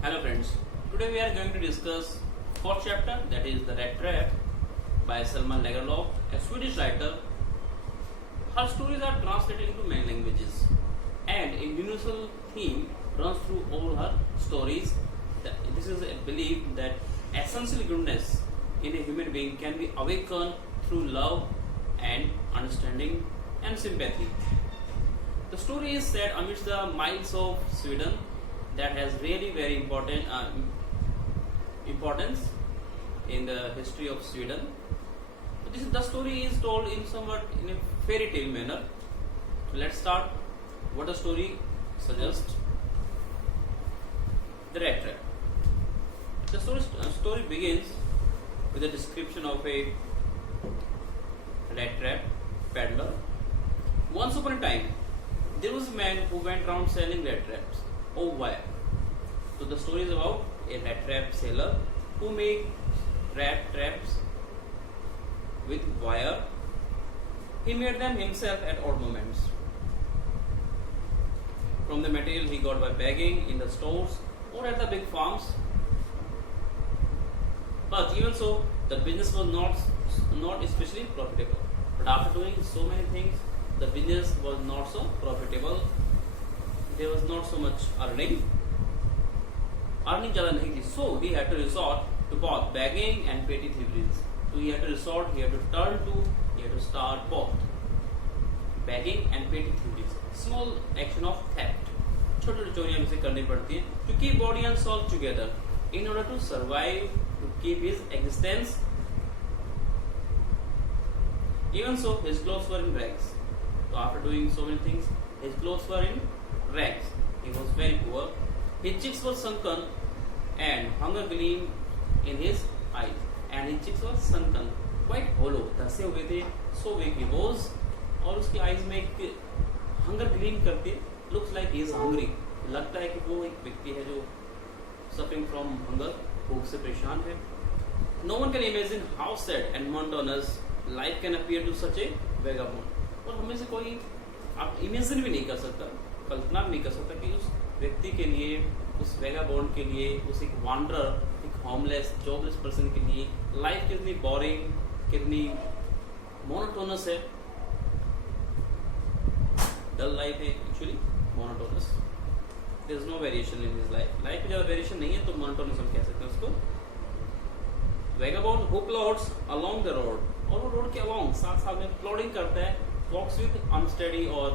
Hello friends, today we are going to discuss fourth chapter, that is The Rat Trap by Selma Lagerlöf, a Swedish writer. Her stories are translated into many languages and a universal theme runs through all her stories. This is a belief that essential goodness in a human being can be awakened through love and understanding and sympathy. The story is set amidst the miles of Sweden that has really very important importance in the history of Sweden. The story is told in somewhat in a fairy tale manner. So let's start what the story suggests. The Rat Trap. The story begins with a description of a rat trap peddler. Once upon a time, there was a man who went around selling rat traps. Oh, why? So the story is about a rat trap seller who made rat traps with wire. He made them himself at odd moments. From the material he got by begging in the stores or at the big farms. But even so, the business was not especially profitable. But after doing so many things, the business was not so profitable. There was not so much earning ज़्यादा नहीं थी. So he had to resort to both begging and petty thieveries. So he had to start both begging and petty thieveries. Small action of theft. छोटी चोरियां उसे करनी पड़ती हैं to keep body and soul together in order to survive, to keep his existence. Even so, his clothes were in rags. So after doing so many things, his clothes were in rags. He was very poor. His cheeks were sunken and hunger gleamed in his eyes. And his cheeks were sunken, quite hollow, धसे हुए थे, so weak he was. और उसकी eyes में एक hunger gleam करती है. Looks like he is hungry. लगता है कि वो एक व्यक्ति है जो suffering from hunger, भूख से परेशान है. No one can imagine how sad and monotonous life can appear to such a vagabond. और हमें से कोई आप इमेजिन भी नहीं कर सकता, कल्पना भी नहीं कर सकता कि उस व्यक्ति के लिए, उस वेगाबॉन्ड के लिए, उस एक वांडरर, एक होमलेस, जॉबलेस पर्सन के लिए लाइफ कितनी बोरिंग, कितनी मोनोटोनस है. डल लाइफ है actually, monotonous. There is no variation in his life. Life में ज़्यादा वेरिएशन नहीं है तो मोनोटोनस हम कह सकते हैं उसको. Vagabond who plods along the road, और वो रोड के अलोंग साथ साथ में प्लॉडिंग करता है. वॉक्स विद अनस्टेडी और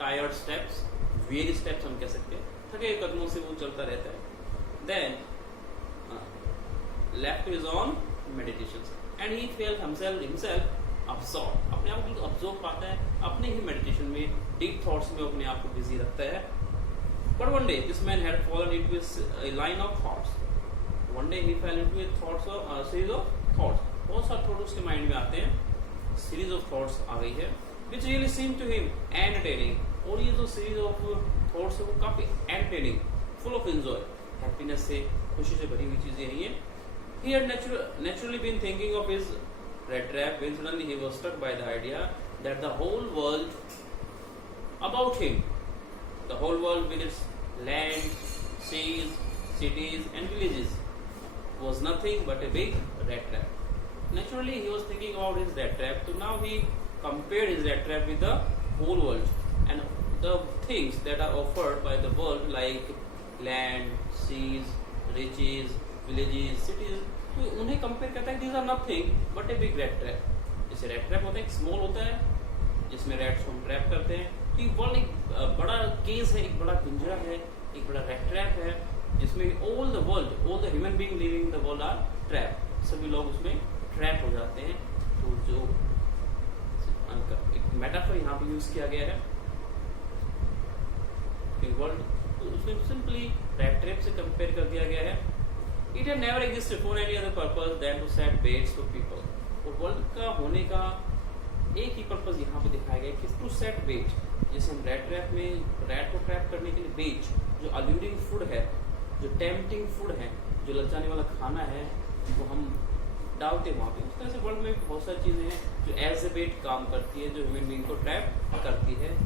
टायर्ड स्टेप्स, वेरी स्टेप्स हम कह सकते हैं, थके कदमों से वो चलता रहता है. Then left is on meditation and he felt himself absorb. अपने आप को अब्सॉर्ब पाता है अपने ही मेडिटेशन में, डीप थॉट्स में अपने आप को बिजी रखता है. But one day this man had fallen into a line of thoughts. One day he fell into a series of thoughts. बहुत सारे थॉट उसके माइंड में आते हैं, सीरीज ऑफ थॉट्स आ गई है which really seemed to him entertaining. और ये जो सीरीज ऑफ थॉट्स है वो काफी entertaining, full of enjoy, happiness से, खुशी से भरी हुई चीजें हैं ये. He had naturally been thinking of his rat trap when suddenly he was struck by the idea that the whole world about him, the whole world with its land, seas, cities and villages was nothing but a big rat trap. Naturally he was thinking about his rat trap, so now he compared his rat trap with the whole world and the things that are offered by the world like land, seas, riches, villages, cities. तो उन्हें compare करता है, these are nothing but a big rat trap. जैसे rat trap होता है, एक small होता है जिसमें रैट्स को हम ट्रैप करते हैं. तो ये वर्ल्ड एक बड़ा केस है, एक बड़ा पिंजरा है, एक बड़ा रैट ट्रैप है जिसमें all the world, all the human being living the world are trap. सभी लोग उसमें ट्रैप हो जाते हैं. तो जो एक मेटाफर यहाँ पे यूज किया गया है वर्ल्ड, तो उसमें सिंपली रैट ट्रैप से कंपेयर कर दिया गया है. It had never existed for any other purpose than to set bets for people. और वर्ल्ड का होने का एक ही पर्पस यहाँ पे दिखाया गया कि टू सेट बेट. जैसे हम रैट ट्रैप में रैट को ट्रैप करने के लिए बेट, जो अल्यूरिंग फूड है, जो टेम्पटिंग फूड है, जो ललचाने वाला खाना है, वो हम डालते हैं वहाँ पे. उस तरह से वर्ल्ड में बहुत सारी चीजें हैं जो एज ए बेट काम करती है, जो ह्यूमन बीइंग को ट्रैप करती है.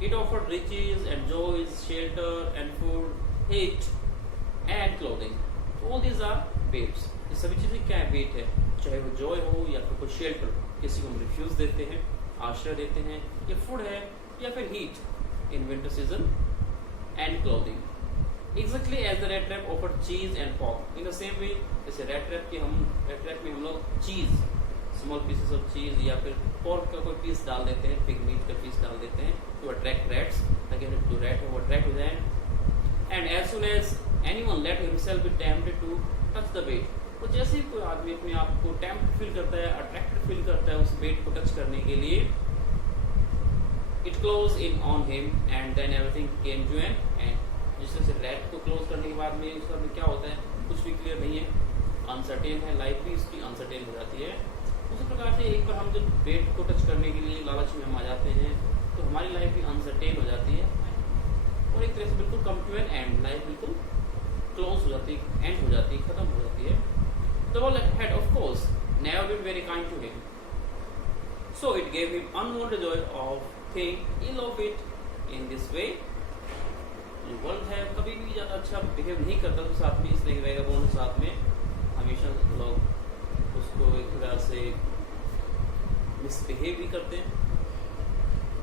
It offered riches and joys, shelter and food, heat and clothing. So all these are baits. ये सभी चीजें क्या है? बेट है, चाहे वो जॉय हो या फिर कोई शेल्टर, किसी को हम रिफ्यूज देते हैं, आश्रय देते हैं, या फूड है या फिर heat in winter season and clothing. Exactly as the rat trap offered cheese and pork. In the same way, जैसे rat trap में हम लोग चीज, स्मॉल पीसेस ऑफ चीज या फिर पोर्क का कोई पीस डाल देते हैं, पिग मीट का पीस डाल देते हैं to attract rats, ताकि जो rat है वो attract हो जाए. And as soon as anyone let himself be tempted to touch the bait, तो जैसे ही कोई आदमी अपने आप को टेम्प्ट फील करता है, अट्रैक्टेड फील करता है उस बेट को टच करने के लिए, it closed in on him and then everything came to an end. जिस तरह से रैट को क्लोज करने के बाद में उसका में क्या होता है, कुछ भी क्लियर नहीं है, अनसर्टेन है, लाइफ भी उसकी अनसर्टेन हो जाती है. उसी प्रकार से एक बार हम जब बेट को टच करने के लिए लालच में हम आ जाते हैं तो हमारी लाइफ भी अनसर्टेन हो जाती है और एक तरह से बिल्कुल come to an end, life बिल्कुल क्लोज हो जाती है, एंड हो जाती है, खत्म हो जाती है. The world had, of course, never been very kind to him. So it gave him unwanted joy of think ill of it in this way. जो वर्ल्ड है कभी भी ज़्यादा अच्छा बिहेव नहीं करता तो साथ में, इसलिए रहेगा वो साथ में हमेशा लोग उसको एक प्रकार से मिसबिहेव भी करते हैं.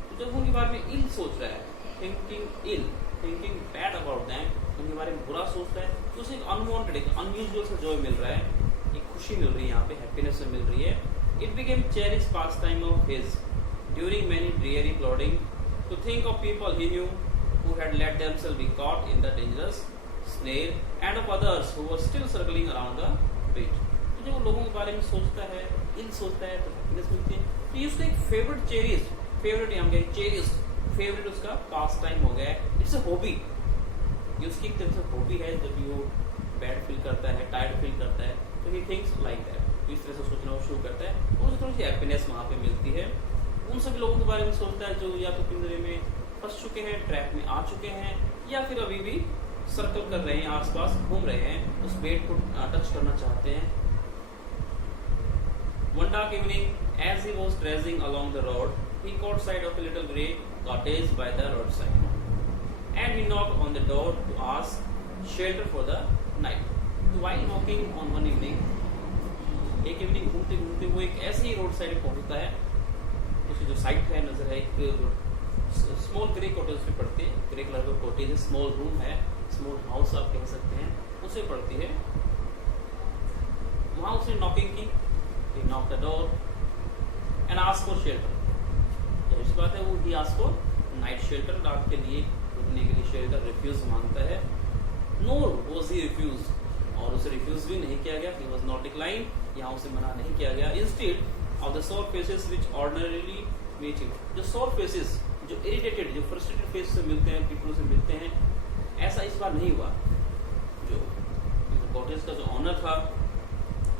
तो जब उनके बारे में इल सोच रहा है, thinking ill, thinking bad about them, उनके बारे में बुरा सोचता है, तो उसे एक अनवांटेड, एक अनयूजुअल सा जॉय मिल रहा है, एक खुशी मिल रही है, यहाँ पे हैप्पीनेस मिल रही है. It became cherish pass time of his during many dreary plodding to think of people he knew who had let themselves be caught in the dangerous snare and of others who were still circling around the bait. तो जब वो लोगों के बारे में सोचता है, इल सोचता है, तो हैप्पीनेस मिलती है. तो ये उसका एक फेवरेट चेरिश, फेवरेट यहाँ पे चेरिश, फेवरेट उसका पास टाइम हो गया है. इट्स अ हॉबी, ये उसकी एक तरह से हॉबी है. जब वो बैड फील करता है, टायर्ड फील करता है, तो ही थिंक्स लाइक दैट, तो इस तरह से सोचना शुरू करता है और उसे थोड़ी सी हैप्पीनेस वहाँ पे मिलती है. उन सभी लोगों के बारे में सोचता है जो या तो पिंजरे में फंस चुके हैं, ट्रैप में आ चुके हैं, या फिर अभी भी सर्कल कर रहे हैं, आसपास घूम रहे हैं, उस बेट को टच करना चाहते हैं. One dark evening, as he was tracing along the road, he caught sight of a little grey cottage by the roadside, and he knocked on the door to ask shelter for the night. While knocking on one evening, एक evening घूमते घूमते वो एक ऐसे ही road side पहुंचता है. उसकी जो साइट है, नजर है, एक स्मॉल ग्रे कॉटेज पे पड़ती है, ग्रे कलर का कॉटेज है, स्मॉल रूम है, स्मॉल हाउस आप कह सकते हैं, उसे पड़ती है. वहां उसने नॉकिंग की, he knocked the door and asked for shelter. तो इस बात है, वो he asked for night shelter, रात के लिए रुकने के लिए शेल्टर रिफ्यूज मांगता है. Nor was he refused, और उसे रिफ्यूज भी नहीं किया गया. He was not declined, यहाँ उसे मना नहीं किया गया. Instead of the sore faces which ordinarily meet him, जो sore faces, जो इरिटेटेड, जो फ्रस्ट्रेटेड फेस से मिलते हैं, पीपल से मिलते हैं, ऐसा इस बार नहीं हुआ. जो कॉटेज का जो ऑनर था,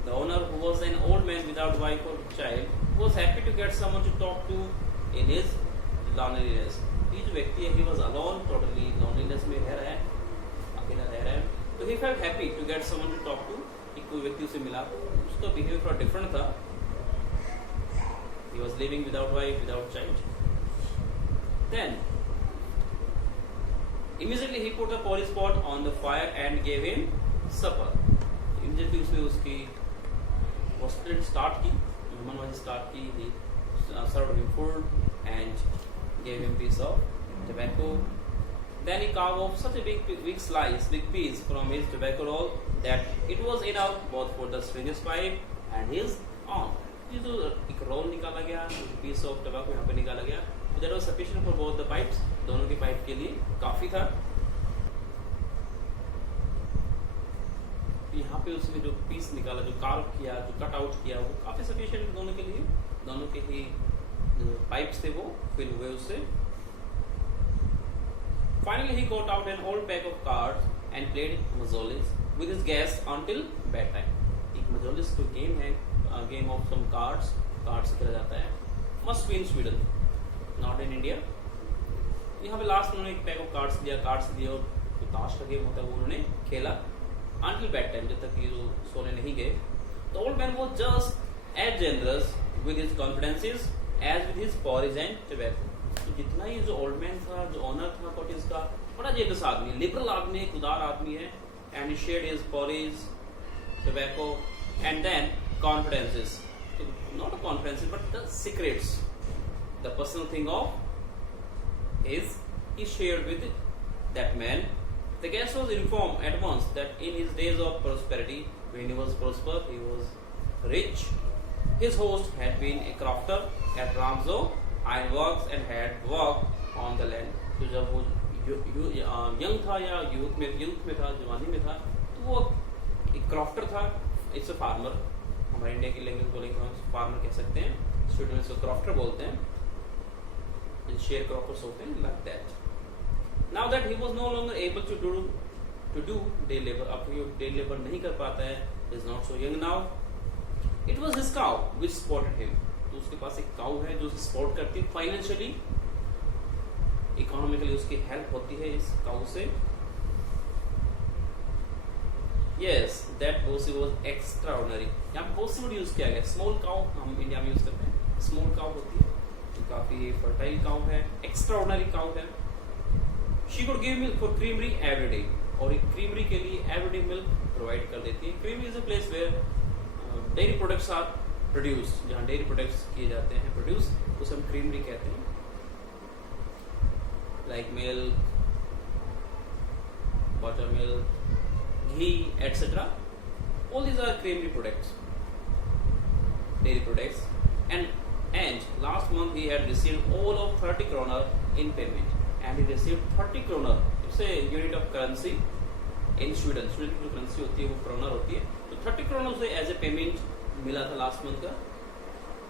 the owner who was an old man without wife और child was happy to get someone to talk to in his loneliness. ये जो व्यक्ति है, he was alone, totally loneliness में रह रहा है, अकेला रह रहा है, तो he felt happy to get someone to talk to. एक कोई व्यक्ति उसे मिला, उसका बिहेवियर थोड़ा डिफरेंट था. He was living without wife, without child. Then, immediately he put a porridge pot on the fire and gave him supper. Immediately उसने उसकी hospitality start की, मेहमानबाजी start की. He served him food and gave him piece of tobacco. Then he carved off such a big piece from his tobacco roll that it was enough both for the stranger's pipe and his own. ये जो एक role निकाला गया, piece of tobacco यहाँ पे निकाला गया, that was sufficient for both the pipes, दोनों के पाइप के लिए काफी था. यहाँ पे उसने जो पीस निकाला, जो कार्व किया, जो कट आउट किया, वो काफी सफिशिएंट दोनों के लिए. दोनों के ही जो पाइप्स थे वो फिल हुए उससे. Finally he got out an old pack of cards and played Mazolis with his guests until bedtime. एक Mazolis तो गेम है, गेम ऑफ सम कार्ड्स खेला जाता है. Must be in Sweden, not in India. यहाँ पे लास्ट उन्होंने एक पैक ऑफ कार्ड्स दिया और जो ताश का गेम होता है वो उन्होंने खेला until बेड टाइम, जब तक ये जो सोने नहीं गए. The old man was just as generous with his confidences as with his porridge and tobacco. तो जितना ही जो ओल्ड मैन था, जो ओनर था कॉटेज का, बड़ा जेनरस आदमी, लिबरल आदमी है, उदार आदमी है. And he shared his porridge, tobacco, and then confidences. So, not a confidences, but the secrets, the personal thing of his, he shared with that man. The guest was informed at once that in his days of prosperity, when he was prosper, he was rich, his host had been a crofter at Ramsau ironworks and had worked on the land. तो जब वो young था या youth में था, जवानी में था, तो वो एक क्रॉफ्टर था. इट्स अ फार्मर, हमारे इंडिया की लैंग्वेज बोलेंगे हम फार्मर कह सकते हैं, स्टूडेंट्स को क्रॉफ्टर बोलते हैं, शेयर क्रॉपर्स होते हैं, like that. Now that he was no longer able to do day labour, अब ये डे लेबर नहीं कर पाता है, is not so young now. It was his cow which supported him, तो उसके पास एक काउ है जो उसे सपोर्ट करती है फाइनेंशियली, इकोनॉमिकली उसकी हेल्प होती है इस काउ से. Yes, that Bossy was extraordinary. यहाँ पे बोसी वर्ड यूज किया गया. स्मॉल काउ हम इंडिया में यूज करते हैं, स्मॉल काउ होती है, तो काफी फर्टाइल काउ है, एक्स्ट्राऑर्डिनरी काउ है. She could give milk for creamery every day, और एक क्रीमरी के लिए एवरीडे मिल्क प्रोवाइड कर देती है. Creamery is a place where dairy products are produce, जहाँ डेयरी प्रोडक्ट्स किए जाते हैं प्रोड्यूस, उसे हम क्रीमरी कहते हैं. Like milk, butter milk, ghee, etc. All these are creamery products, dairy products. And last month he had received all of 30 kroner in payment, and he received 30 kroner. It's a unit of currency in Sweden. Sweden की जो currency होती है वो kroner होती है. तो 30 kroner उसे as a payment मिला था last month का.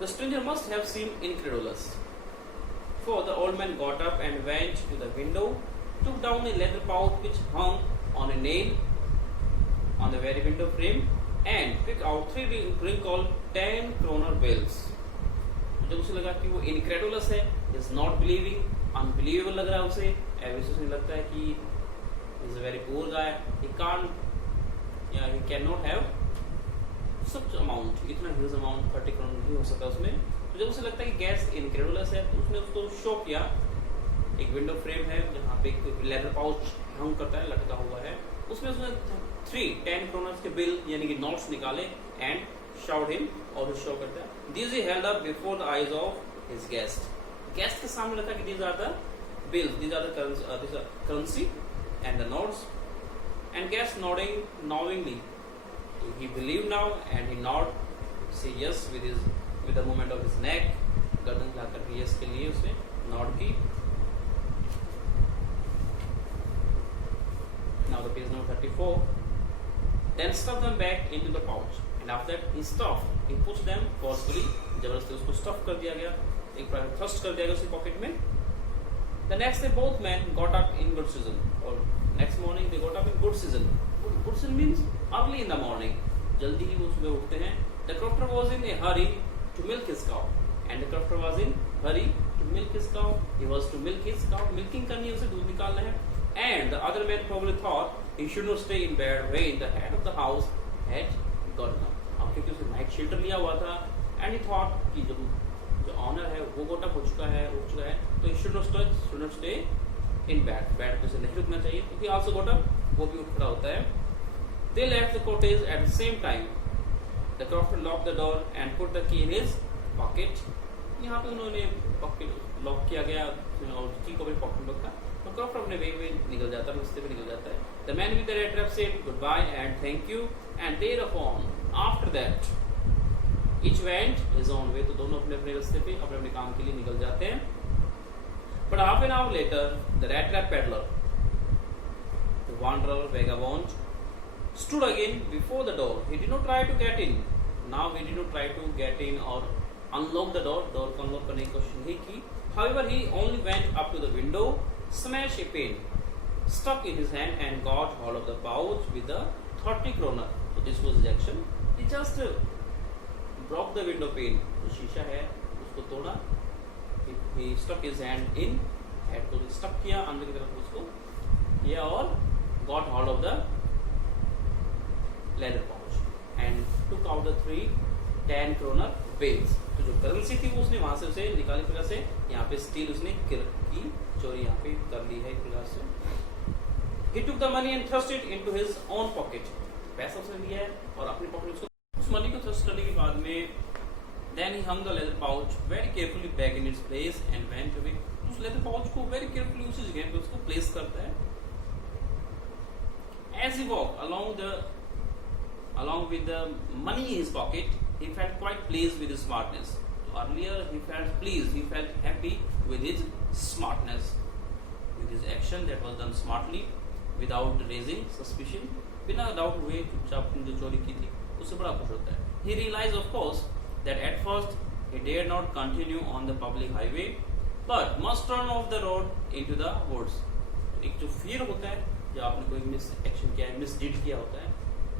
The stranger must have seemed incredulous, for the old man got up and went to the window, took down a leather pouch which hung on a nail on the very window frame, and picked out 3 wrinkled 10 kroner bills. जब उसे लगा कि वो incredulous है, is not believing, unbelievable लग रहा है उसे, ऐसे लगता है कि he is a very poor guy, he cannot have such amount, इतना huge amount 30 kroner नहीं हो सकता उसमें. तो जब उसे लगता है कि गैस incredulous है, तो उसने उसको शो किया. एक विंडो फ्रेम है जहाँ पे एक लेदर पाउच हंग करता है, लटका हुआ है, उसमें उसने 10 kroners के बिल यानी कि नोट्स निकाले एंड showed him, और शो करता है. These he held up before the eyes of his guest. Guest के सामने रखा कि these are the bills, these are the currency and the notes. And guest nodding knowingly, he believed now, and he nodded, say yes with the movement of his neck, गर्दन हिलाकर के yes के लिए उसने नॉड की. Now the page number 34. Then stuff them back into the pouch, and after that he pushed them forcefully. जबरदस्ती उसको stuff कर दिया गया, एक बार thrust कर दिया गया उसकी पॉकेट में. The next day both men got up in good season, or next morning they got up in good season. Good season means early in the morning. जल्दी ही वो सुबह उठते हैं. The crofter was in a hurry to milk his cow, and the crofter was in hurry to milk his cow. He was to milk his cow. Milking करनी है, उसे दूध निकालना है. And the other man probably thought he should not stay in bed when the head of the house had gotten up. अब क्योंकि उसने night shelter लिया हुआ था, and he thought कि जो ऑनर है वो गोट अप हो चुका है, तो he should not stay in bed. Bed पे उसे नहीं रुकना चाहिए. तो he also got up, वो भी उठ खड़ा होता है. They left the cottage at the same time. The crofter locked the door and put the key in his pocket. यहाँ पे उन्होंने पॉकेट लॉक किया गया और की को भी पॉकेट में रखा. तो क्रॉफ्टर अपने वे में निकल जाता है, रास्ते पे निकल जाता है. The man with the red trap said goodbye and thank you, and thereupon after that each went his own way. तो दोनों अपने अपने रास्ते पे अपने अपने काम के लिए निकल जाते हैं. But half an hour later, the rat trap peddler, the wanderer vagabond, stood again before the door. He did not try to get in. Now he did not try to get in or unlock the door. door को unlock करने की कोशिश नहीं की. However, he only went up to the window, smashed a pane, stuck in his hand, and got hold of the pouch with the 30 kroner. So this was his action. He just broke the window pane. जो शीशा है उसको तोड़ा. He stuck his hand in, head को stuck किया अंदर की तरफ उसको किया और got hold of the leather pouch and took out the 3 10 kroner bills. तो जो करेंसी थी वो उसने वहां से उसे निकाली प्रकार से, यहाँ पे स्टील उसने की चोरी यहाँ पे कर ली है एक प्रकार से। He took the money and thrust it into his own pocket. पैसा उसने लिया है और अपनी पॉकेट में उसको उस मनी को थ्रस्ट करने के बाद में then he hung the leather pouch very carefully back in its place and went away. उस लेदर पाउच को very carefully उसी जगह पे उसको प्लेस करता है। As he walked along with the money in his pocket, he felt quite pleased with his smartness. Earlier he felt pleased, he felt happy with his smartness, with his action that was done smartly, without raising suspicion, बिना doubt हुए चुपचाप जो चोरी की थी उससे बड़ा खुश होता है। He realized of course that at first he dared not continue on the public highway, but must turn off the road into the woods. एक जो फियर होता है, जब आपने कोई मिस एक्शन किया है, मिस डीड किया होता है,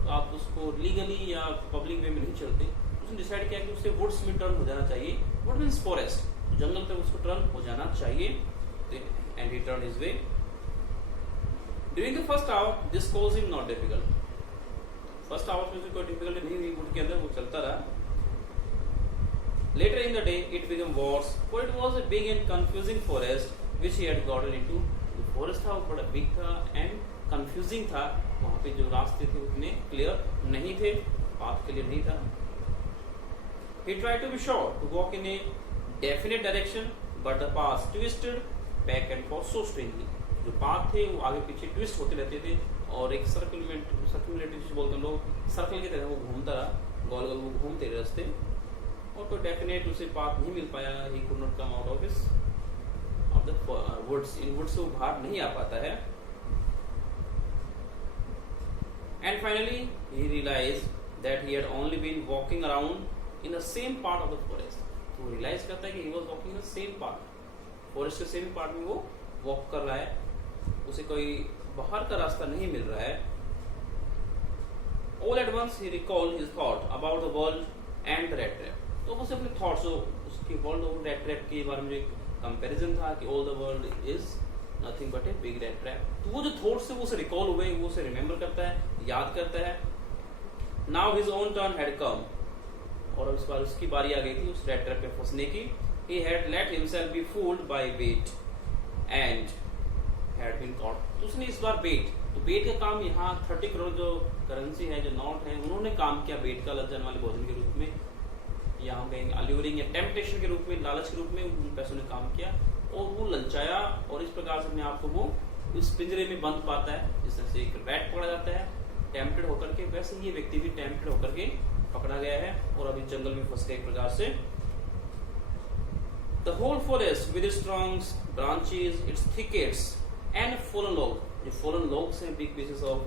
तो आप उसको लीगली या पब्लिक वे में नहीं चलते। उसने डिसाइड किया कि उसे वुड्स में टर्न हो जाना चाहिए। वुड मीन्स फॉरेस्ट, जंगल पे उसको टर्न हो जाना चाहिए। And he turned his way. During the first hour, this caused him not difficult. First hour में कोई difficulty नहीं हुई, वुड के अंदर वो चलता रहा। Later in the day, it became worse, for it was a big and confusing forest which he had gotten into. जो forest था वो बड़ा big था and confusing था। वहाँ पे जो रास्ते थे उतने clear नहीं थे, path clear नहीं था। He tried to be sure to walk in a definite direction, but the path twisted back and forth so strangely. जो पाथ थे वो आगे पीछे ट्विस्ट होते रहते थे और एक सर्कुलेटिव जिसे बोलते हैं लोग, सर्कल की तरह वो घूमता रहा, गोल गोल वो घूमते रहे रास्ते, और कोई डेफिनेट उसे पाथ नहीं मिल पाया। He could not come out of the woods, इन वुड्स से वो बाहर नहीं आ पाता है। And finally he realized that he had only been walking around in the same part of the forest. तो रियलाइज करता है कि he was walking in the same part, forest के सेम पार्ट में वो वॉक कर रहा है, उसे कोई बाहर का रास्ता नहीं मिल रहा है। All at once he recalled his thought about the world and the rat trap. तो उसे अपने थॉट्स, जो उसके वर्ल्ड और रैट ट्रैप के बारे में जो एक कंपैरिजन था कि all the world is nothing but a big rat trap, तो वो जो थॉट्स है वो उसे रिकॉल हुए, वो उसे रिमेम्बर करता है, याद करता है। Now his own turn had come, और इस बार उसकी बारी आ गई थी उस रैट ट्रैप पे फंसने की। He had let himself be fooled by bait and had been caught. तो उसने इस बार बेट, तो बेट का काम यहाँ 30 करोड़ जो करेंसी है, जो नोट है, उन्होंने काम किया बेट का, लज्जन वाले भोजन के रूप में, यहाँ पे अल्यूरिंग या टेम्पटेशन के रूप में, लालच के रूप में उन पैसों ने काम किया और वो ललचाया और इस प्रकार से अपने आप को वो इस पिंजरे में बंद पाता है। जिस तरह से एक रैट पकड़ा जाता है टेम्पटेड होकर के, वैसे ये व्यक्ति भी टेम्पटेड होकर के पकड़ा गया है और अभी जंगल में फंस गए एक प्रकार से। The whole forest with its trunks, branches, its thickets and fallen logs, जो fallen logs हैं, big pieces of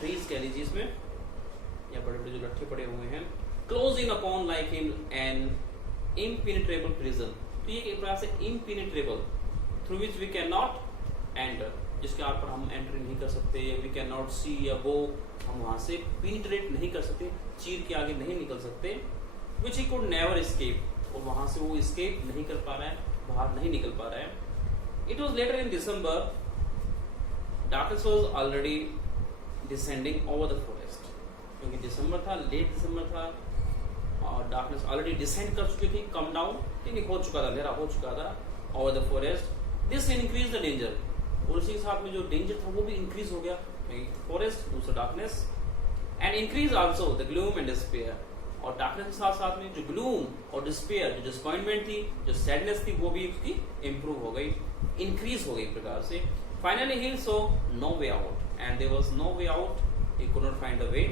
trees कह लीजिए इसमें, या बड़े बड़े जो लट्ठे पड़े हुए हैं, close in upon like him an impenetrable prison. तो ये एक प्रकार से impenetrable, through which we cannot enter, जिसके आर पर हम एंट्री नहीं कर सकते, we cannot see या go, हम वहां से penetrate नहीं कर सकते, चीर के आगे नहीं निकल सकते, which he could never escape, और वहां से वो escape नहीं कर पा रहा है, बाहर नहीं निकल पा रहा है। It was later in December, darkness was already descending over the forest, क्योंकि दिसंबर था, लेट दिसंबर था और डार्कनेस ऑलरेडी डिसेंड कर चुकी थी, कम डाउन हो चुका था, अंधेरा हो चुका था over the forest. This increase the danger, और उसी के साथ में जो डेंजर था वो भी इंक्रीज हो गया, फॉरेस्ट दूसरा darkness, and increase also the gloom and despair, और डार्कनेस के साथ साथ में जो ग्लूम और डिस्पेयर, जो डिसअपॉइंटमेंट थी, जो सैडनेस थी, वो भी उसकी इंप्रूव हो गई, इंक्रीज हो गई प्रकार से। Finally he saw no way out, and there was no way out, he could not find the way,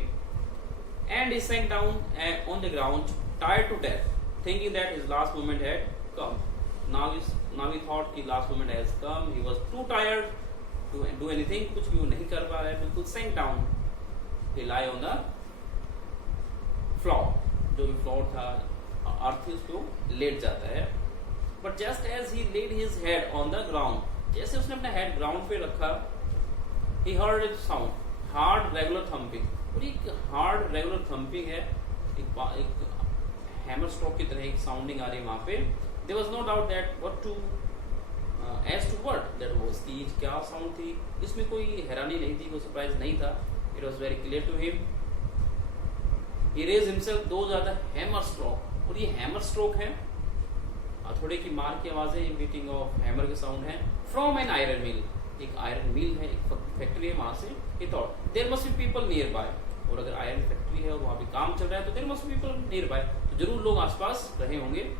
and he sank down on the ground, tired to death, thinking that his last moment had come. Now he thought कि last moment has come. He was too tired to do anything. कुछ भी वो नहीं कर पा रहा है, बिल्कुल sank down. He lie on the floor. जो भी floor था, अर्थ उस पे लेट जाता है. But just as he laid his head on the ground, जैसे उसने अपना head ground पे रखा, he heard a sound, hard regular thumping. और एक हार्ड रेगुलर थम्पिंग है, एक हैमर स्ट्रोक की तरह एक साउंडिंग आ रही है वहां पे। There was no doubt that what to as to what that was, की क्या साउंड थी, इसमें कोई हैरानी नहीं थी, कोई सरप्राइज नहीं था। It was very clear to him. He raise himself, those are the hammer stroke, और ये हैमर स्ट्रोक है, हथौड़े की मार की आवाजें, बीटिंग ऑफ हैमर के साउंड है। फ्रॉम एन आयरन मिल, एक आयरन मिल है, एक फैक्ट्री है, वहां से ये thought there must be people nearby, और अगर आयरन फैक्ट्री है और वहां भी काम चल रहा है तो there must be people nearby, तो जरूर लोग आसपास रहे होंगे।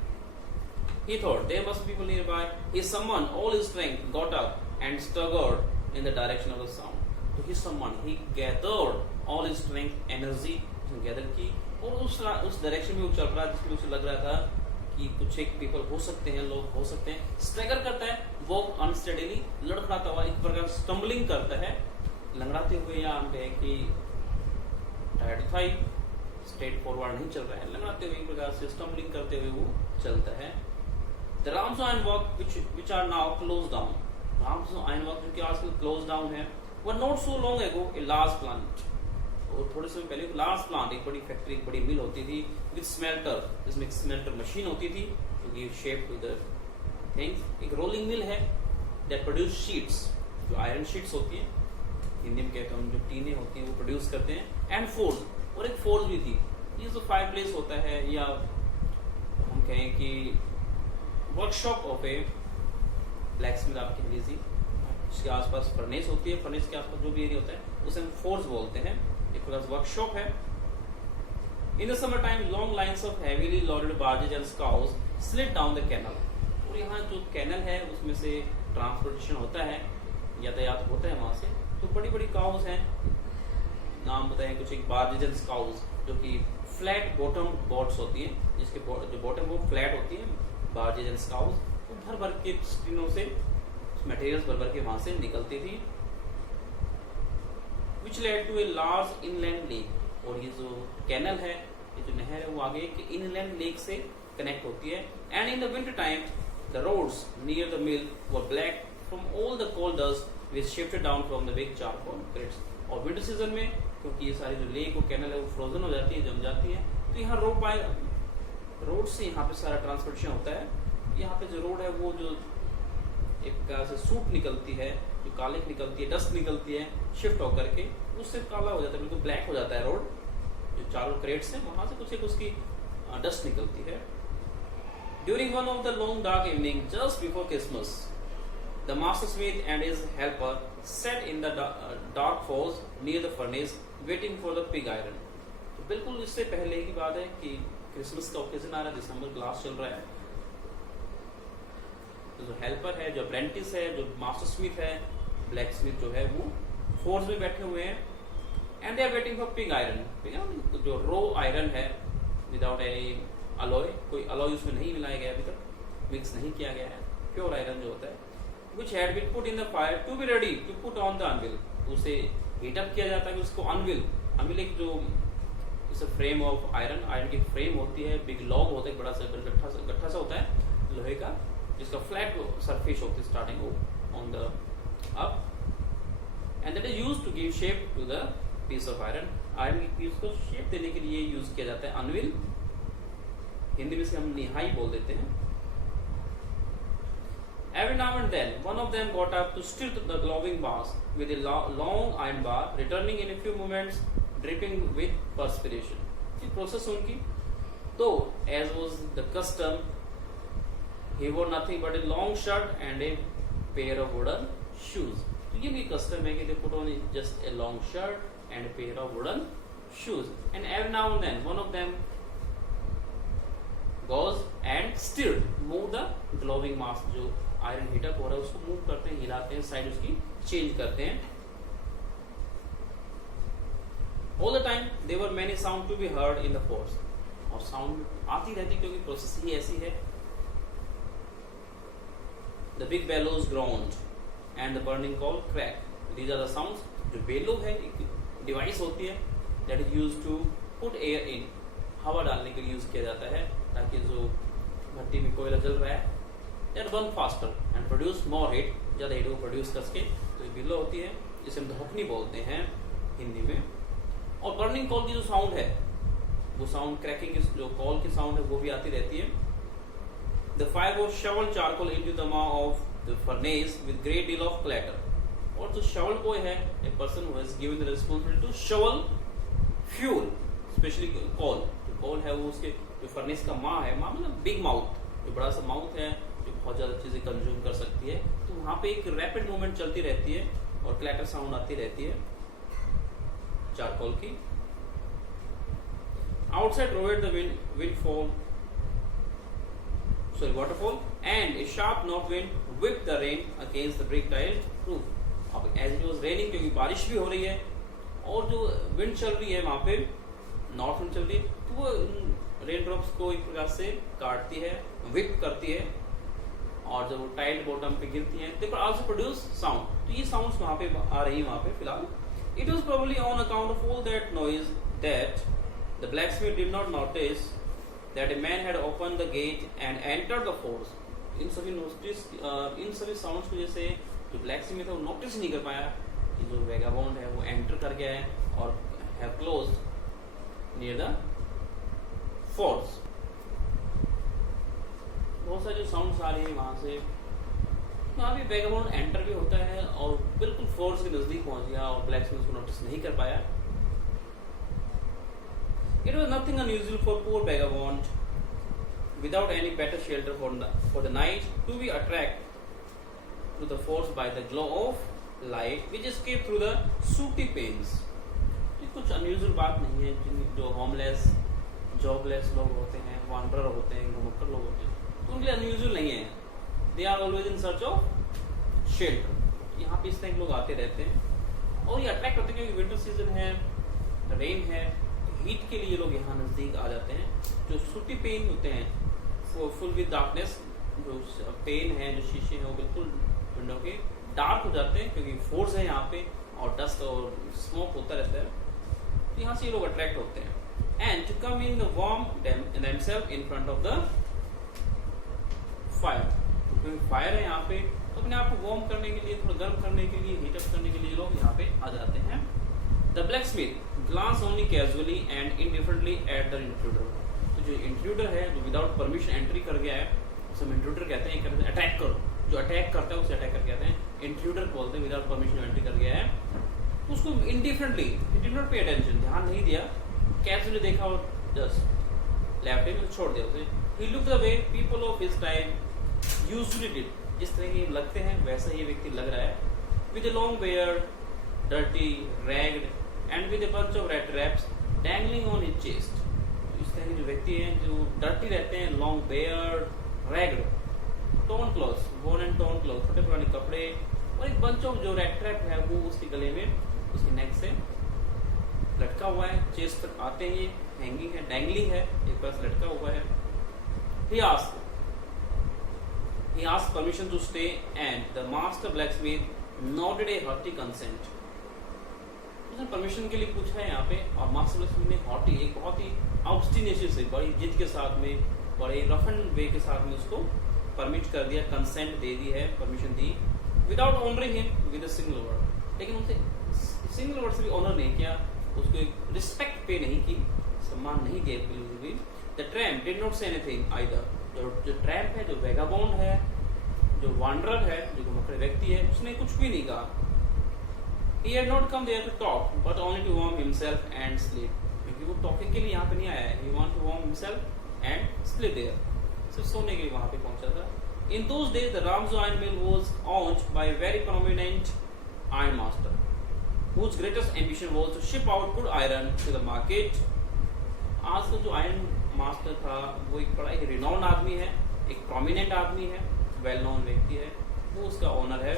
He thought there must be people nearby. He summoned all his strength, got up and staggered in the direction of the sound. तो he summoned, he gathered all his strength, energy, उसने gather की और उस direction में वो चल रहा, जिसमें उसे लग रहा था कि कुछ एक पीपल हो सकते हैं, लोग हो सकते हैं। स्ट्रगल करता है, वॉक अनस्टेडीली, लड़खड़ाता हुआ, एक प्रकार स्टम्बलिंग करता है, लंगड़ाते हुए, या हम कहें कि टायर्ड था, स्ट्रेट फॉरवर्ड नहीं चल रहा है, लंगड़ाते हुए एक प्रकार से स्टम्बलिंग करते हुए वो चलता है। The Ramsau Ironworks which are now closed down, Ramsau Ironworks जो कि आजकल closed down है, were not so long ago a large plant, और थोड़े समय पहले एक लार्ज प्लांट, एक बड़ी फैक्ट्री, एक बड़ी मिल होती थी विद स्मेल्टर, जिसमें एक स्मेल्टर मशीन होती थी to give shape to the things. एक रोलिंग मिल है दैट प्रोड्यूस शीट्स, जो आयरन शीट्स होती हैं, हिंदी में कहते हैं हम, जो टीने होती हैं वो प्रोड्यूस करते हैं, एंड फोर्ज, और एक फोर्ज भी थी। ये जो फायर प्लेस होता है, या हम कहें कि workshop of A black Smith आप कह लीजिए, जिसके आसपास फर्नेस होती है, फर्नेस के आसपास जो भी एरिया होता है उसे हम फोर्स बोलते हैं, एक प्रकार वर्कशॉप है। In the summer time long lines of heavily loaded barges and scows slid down the canal, और यहाँ जो कैनल है उसमें से ट्रांसपोर्टेशन होता है, यातायात होता है वहां से, तो बड़ी बड़ी काउज हैं, नाम बताएं कुछ, एक बार्जेज एंड स्काउज जो कि फ्लैट बॉटम बोट्स होती हैं, जिसके जो बॉटम वो फ्लैट होती है, बार्जेज एंड स्काउज, तो भर भर के स्क्रीनों से मटेरियल्स भर भर के वहां से निकलती थी। Which led to a large inland lake, और ये जो कैनल है, ये जो नहर है, वो आगे एक इनलैंड लेक से कनेक्ट होती है। And in the winter time the roads near the mill were black from all the coal dust which shifted down from the big charcoal crates, और विंटर सीजन में क्योंकि ये सारी जो लेक और कैनल है वो फ्रोजन हो जाती है, जम जाती है, तो यहाँ रोड से यहाँ पे सारा ट्रांसपोर्टेशन होता है। यहाँ पे जो रोड है वो जो एक प्रकार से सूट निकलती है, जो काले निकलती है, डस्ट निकलती है, शिफ्ट होकर के उससे काला हो जाता है, बिल्कुल ब्लैक हो जाता है रोड, जो चारों क्रेट्स हैं वहां से कुछ एक उसकी डस्ट निकलती है। During one of the long dark evening just before Christmas the master smith and his helper set in the dark falls near the furnace waiting for the pig iron. तो बिल्कुल इससे पहले की बात है कि क्रिसमस का ओकेजन आ रहा है, दिसंबर क्लास चल रहा है, तो जो हेल्पर है, जो अप्रेंटिस है, जो मास्टर स्मिथ है, ब्लैक स्मिथ जो है, वो फोर्स में बैठे हुए हैं, and they are waiting for pig iron, जो रो आयरन है विदाउट एनी अलॉय, कोई अलॉय उसमें नहीं मिलाया गया, अभी तक मिक्स नहीं किया गया है, प्योर आयरन जो होता है, which had been put in the fire to be ready to put on the anvil, उसे हीट अप किया जाता है कि उसको अनविल एक जो फ्रेम ऑफ आयरन की फ्रेम होती है, बिग लॉग होता है, बड़ा सा गट्ठा सा होता है लोहे का, जिसका फ्लैट सरफेस होती है starting on the up, and that is used to give shape to the piece of iron की पीस को शेप देने के लिए यूज किया जाता है अनविल, हिंदी में से हम निहाई बोल देते हैं। Every now and then, one of them got up to stir the glowing bars with a long iron bar, returning in a few moments, dripping with perspiration. The process उनकी, तो as was the custom, he wore nothing but a long shirt and a pair of wooden shoes. तो ये भी custom है कि they put on just a long shirt and a pair of wooden shoes. And every now and then, one of them goes and stirred, move the glowing mass, जो iron heat up हो रहा है उसको move करते हैं, हिलाते हैं, side उसकी चेंज करते हैं। All the time there were many sound to be heard in the force, और साउंड आती रहती क्योंकि प्रोसेस ही ऐसी है। The big bellows ground and the burning coal crack, these are the sounds. जो बेलो है एक डिवाइस होती है that is used to put air in, हवा डालने के लिए यूज किया जाता है, ताकि जो भट्टी में कोयला जल रहा है that burn faster and produce more heat, ज्यादा हीट को प्रोड्यूस करके, तो बिलो होती है, जिसे हम धोखनी बोलते हैं हिंदी में। और बर्निंग कॉल की जो साउंड है, वो साउंड क्रैकिंग की जो कॉल की साउंड है वो भी आती रहती है। The fire was shoveled charcoal into the mouth of the furnace with great deal of clatter. और जो shovel boy है, a person who has given the responsibility to shovel fuel, especially coal, जो coal है वो उसके जो furnace का माँ है, माँ मतलब बिग माउथ, जो बड़ा सा माउथ है, जो बहुत ज्यादा चीजें कंज्यूम कर सकती है, तो वहां पे एक रैपिड मूवमेंट चलती रहती है और क्लैटर साउंड आती रहती है चारकोल की। Outside roved the wind waterfall and a sharp north wind whipped the rain against the brick tiled roof. अब as it was raining, क्योंकि बारिश भी हो रही है और जो विंड चल रही है वहां पे नॉर्थ विंड चल रही है, तो वो रेन ड्रॉप्स को एक प्रकार से काटती है, विप करती है, और जब वो टाइल्ड बॉटम पे गिरती हैं दे आल्सो प्रोड्यूस साउंड। तो ये साउंड्स वहां पे आ रही है वहां पे फिलहाल। It was probably on account of all that noise that the blacksmith did not notice that a man had opened the gate and entered the force. इन सभी साउंड्स की वजह से जो ब्लैकस्मिथ है वो नोटिस नहीं कर पाया कि जो वेगाबॉन्ड है वो एंटर कर गया है और have closed near the force. बहुत सारे जो साउंड्स आ रही है वहां से, वहां भी वेगाबॉन्ड एंटर भी होता है और बिल्कुल फोर्स के नजदीक पहुंच गया और ब्लैकस्मिथ को नोटिस नहीं कर पाया। It was nothing unusual for poor vagabond, without any better shelter for the night, to be attracted to the force by the glow of light which escaped through the sooty panes. ये कुछ unusual बात नहीं है। जो homeless, jobless लोग होते हैं, wanderer होते हैं, घुमक्कर लोग होते हैं, तो उनके लिए अनयूजुअल नहीं है। They are always in search of shelter. यहाँ पे इस तरह के लोग आते रहते हैं और ये अट्रैक्ट होते हैं क्योंकि विंटर सीजन है, रेन है, हीट के लिए लोग यहाँ नजदीक आ जाते हैं। जो सूटी पेन होते हैं, फुल विद डार्कनेस, जो पेन है, जो शीशे हैं वो बिल्कुल विंडो के डार्क हो जाते हैं क्योंकि फोर्स है यहाँ पे और डस्ट और स्मोक होता रहता है, तो यहाँ से ये लोग अट्रैक्ट होते हैं। And to come in the warm themselves in front of the fire, क्योंकि फायर है यहाँ पे, तो अपने आप को वार्म करने के लिए, थोड़ा गर्म करने के लिए, हीट अप करने के लिए लोग यहाँ पे आ जाते हैं। The blacksmith glanced only casually and indifferently at the intruder. तो जो इंट्रूडर है, जो विदाउट परमिशन एंट्री कर गया है, उसे हम इंट्रूडर कहते हैं। कहते हैं अटैक करो, जो अटैक करता है उसे अटैकर कहते हैं। इंट्रूडर बोलते हैं विदाउट परमिशन एंट्री कर गया है, उसको इंडिफरेंटली, he did not pay attention, ध्यान नहीं दिया, कैजुअली देखा और जस्ट लेफ्ट में छोड़ दिया उसे। He looked the way people of his time usually did. जिस तरह के लगते हैं वैसा ये व्यक्ति लग रहा है, with a long beard, dirty, ragged, and with a bunch of rat traps dangling on his chest. इस तरह के जो व्यक्ति हैं जो डर्टी रहते हैं, long Baird, ragged, tone clothes, bone and tone cloth, छोटे पुराने कपड़े, और एक बंच ऑफ जो रैट ट्रैप है वो उसके गले में, उसके नेक से लटका हुआ है, चेस्ट तक आते हैं, हैंगिंग है, डैंगलिंग है, एक पास लटका हुआ है। He asked permission to stay and the master blacksmith nodded a hearty consent. उसने परमिशन के लिए पूछा है यहाँ पे और मास्टर ब्लैकस्मिथ ने हॉटी, एक बहुत ही ऑब्स्टिनेशन से, बड़ी जिद के साथ में, बड़े रफ एंड वे के साथ में उसको परमिट कर दिया, कंसेंट दे दी है, permission the, without honouring him with a single word. लेकिन उनसे सिंगल वर्ड से भी ऑनर नहीं किया, उसको एक रिस्पेक्ट पे नहीं की, सम्मान नहीं दिया बिल्कुल भी। The tramp did not say anything either. जो ट्रैम्प है, जो वेगाबॉन्ड है, जो वांडरर है, जो घुमक्कड़ व्यक्ति है, उसने कुछ भी नहीं कहा। He had not come there to talk, but only to warm himself and sleep. क्योंकि वो टॉकिंग के लिए यहाँ पे नहीं आया है। He wanted to warm himself and sleep there. सिर्फ सोने के लिए वहाँ पे पहुँचा था। In those days, the Ramjo iron mill was owned by a very prominent iron master, whose greatest ambition was to ship out good iron to the market. आज का जो आयरन मास्टर था वो एक बड़ा ही रिनाउंड आदमी है, एक प्रोमिनेंट आदमी है, वेल नोन व्यक्ति है, वो उसका ओनर है।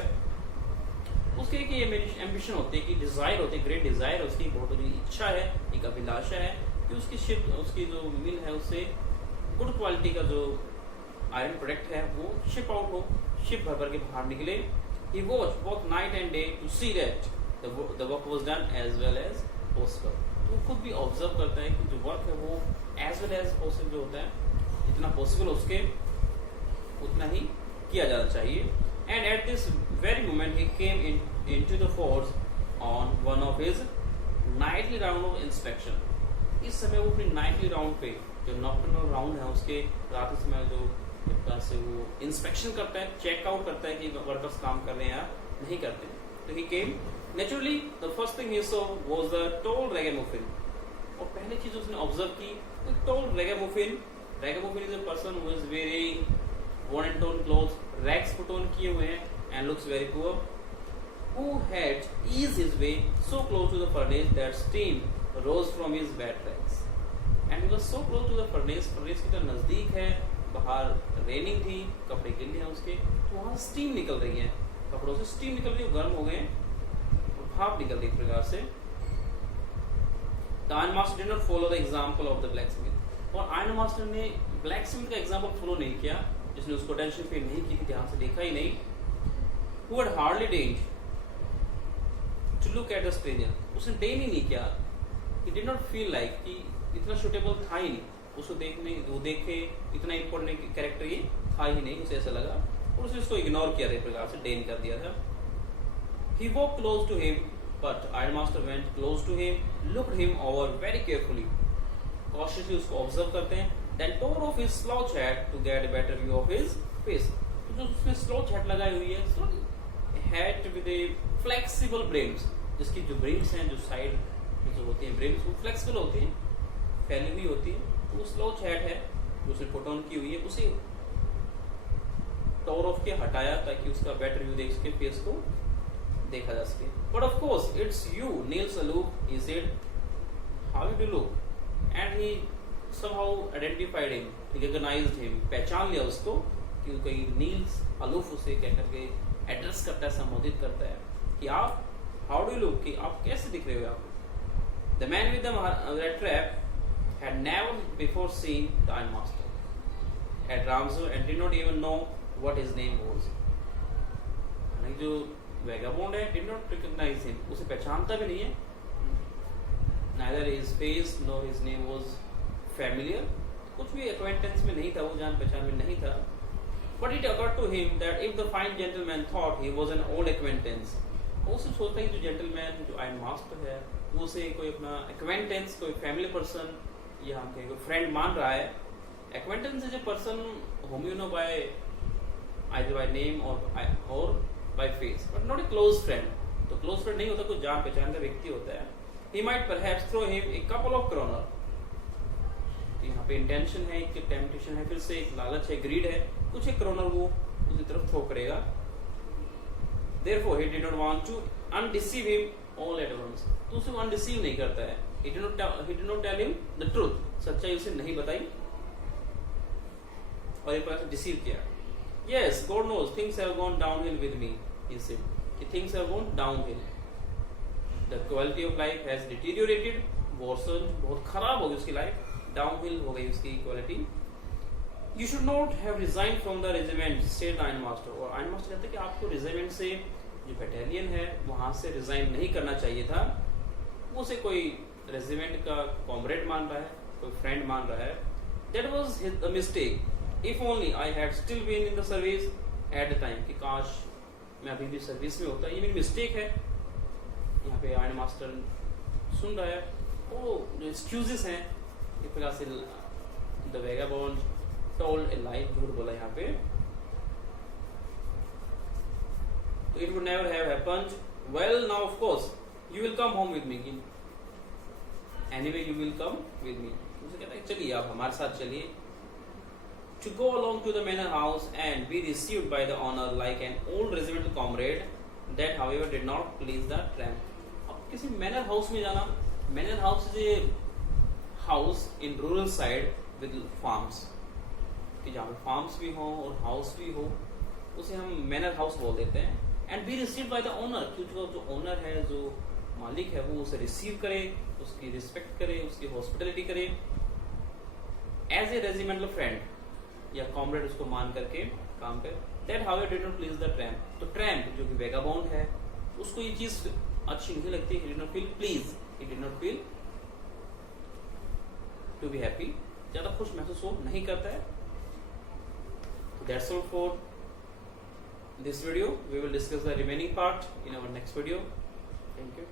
उसके एक एम्बिशन होती है कि डिजायर होती है, ग्रेट डिजायर, उसकी बहुत बड़ी इच्छा है, एक अभिलाषा है कि उसकी शिप, उसकी जो मिल है उससे गुड क्वालिटी का जो आयरन प्रोडक्ट है वो शिप आउट हो, शिप भर भर के बाहर निकले। He watched both night and day to see that the work was done as well as possible. तो वो खुद भी ऑब्जर्व करता है कि जो वर्क है वो as well as possible जो होता है, जितना पॉसिबल उसके उतना ही किया जाना चाहिए। And at this very moment he came into the force on one of his nightly round of inspection. इस समय वो अपनी नाइटली राउंड पे, जो नॉक्टर्नल राउंड है उसके रात के समय जो एक तरह से वो इंस्पेक्शन करता है, चेक आउट करता है कि वर्कर्स काम कर रहे हैं या नहीं करते। तो he came naturally the first thing he saw was the tall ragamuffin, और पहली चीज उसने ऑब्जर्व की, एक tall ragamuffin Ragamuffin is a person who is wearing worn and torn clothes, rags put on किए हुए हैं, and looks very poor. Who had eased his way so close to the furnace that steam rose from his wet rags. And he was so close to the furnace. Furnace की तरह नजदीक है, बाहर raining थी, कपड़े गिले हैं उसके, तो वहाँ स्टीम निकल रही है, कपड़ों से स्टीम निकल रही है, गर्म हो गए, भाप निकल रही प्रकार से. The iron master did not follow the example of the blacksmith. और आयरन मास्टर ने ब्लैकस्मिथ का एग्जाम्पल फॉलो नहीं किया, जिसने उसको टेंशन फील नहीं की थी, ध्यान से देखा ही नहीं. Who had hardly deigned to look at a stranger. उसने deign ही नहीं किया. He did not feel like कि इतना suitable था ही नहीं, उसको देखने वो देखे इतना इम्पोर्टेंट कैरेक्टर ये था ही नहीं, उसे ऐसा लगा और उसने उसको इग्नोर किया था, प्रकार से डेन कर दिया था. He walked close to him, but Iron Master went close to him, looked him over very carefully. Cautiously उसको observe करते हैं, then tore off his slouch hat to get a better view of his face. तो जो उसने slouch hat लगाई हुई है, hat with a flexible brims, जिसकी जो brims हैं, जो side जो होती हैं brims, वो flexible होती हैं, फैली हुई होती है. तो slouch hat है जो उसने put on की हुई है, उसे tore off के हटाया ताकि उसका better view देख सके, face को देखा जा सके. But of course, it's you, Niels Aloof, he said. How did you look? And he somehow identified him, recognized him, पहचान लिया उसको कि कोई नील्स अलूफ उसे कह करके एड्रेस करता है, संबोधित करता है कि आप how do you look, कि आप कैसे दिख रहे हो आप. The man with the red trap had never before seen the Iron Master at Ramsur and did not even know what his name was. जो वैगाबॉन्ड है did not recognize him, उसे पहचानता भी नहीं है. Neither his face nor his name was familiar. कुछ भी acquaintance में नहीं था, वो जान पहचान में नहीं था. But it occurred to him that if the fine gentleman thought he was an old acquaintance, वो सिर्फ सोचता है कि जो gentleman जो Iron Master है, वो उसे कोई अपना acquaintance, कोई family person या हम कहें कोई friend मान रहा है. Acquaintance is a person whom you know by either by name or by face, but not a close friend. तो close friend नहीं होता, कोई जान पहचान का व्यक्ति होता है. He might perhaps throw him a couple of kroner. यहाँ पे intention है, कि temptation है, फिर से एक लालच है, greed है, कुछ एक kroner वो उसकी तरफ थ्रो करेगा. Therefore, he did not want to undeceive him all at once. तो उसे undeceive नहीं करता है. He did not tell him the truth. सच्चाई उसे नहीं बताई और एक बार deceive किया. Yes, God knows things have gone downhill with me, he said. Things have gone downhill. The quality of life has deteriorated, worsened, बहुत खराब हो गई उसकी life, downhill हो गई उसकी quality. You should not have resigned from the regiment, said Iron Master. और Iron Master कहते हैं कि आपको regiment से जो battalion है वहाँ से resign नहीं करना चाहिए था. वो उसे कोई regiment का comrade मान रहा है, कोई friend मान रहा है. That was a mistake. If only I had still been in the service at the time. कि काश मैं अभी भी सर्विस में होता. ये मेरी मिस्टेक है. यहाँ पे आयरन मास्टर सुन रहा है, वो जो एक्सक्यूजेस हैं एक प्रकार से द वैगाबॉन्ड टोल्ड ए लाई, झूठ बोला यहाँ पे. तो it would never have happened. Well now of course you will come home with me. Anyway you will come with me. उसे कहता है चलिए आप हमारे साथ चलिए. To go along to the manor house and be received by the honor like an old regimental comrade. That however did not please the tramp. अब किसी manor house में जाना. Manor house is a house in rural side with farms. कि जहाँ पे farms भी हो और house भी हो, उसे हम manor house बोल देते हैं. And be received by the owner, क्योंकि जो owner है, जो मालिक है, वो उसे receive करे, उसकी respect करे, उसकी hospitality करे. As a regimental friend या कॉमरेड उसको मान करके काम करे. That however did not please the tramp. तो ट्रैम्प जो कि वेगाबॉन्ड है, उसको ये चीज अच्छी नहीं लगती. He did not feel pleased. He did not feel to be happy. ज्यादा खुश महसूस हो नहीं करता है. That's all for this video. We will discuss the remaining part in our next video. Thank you.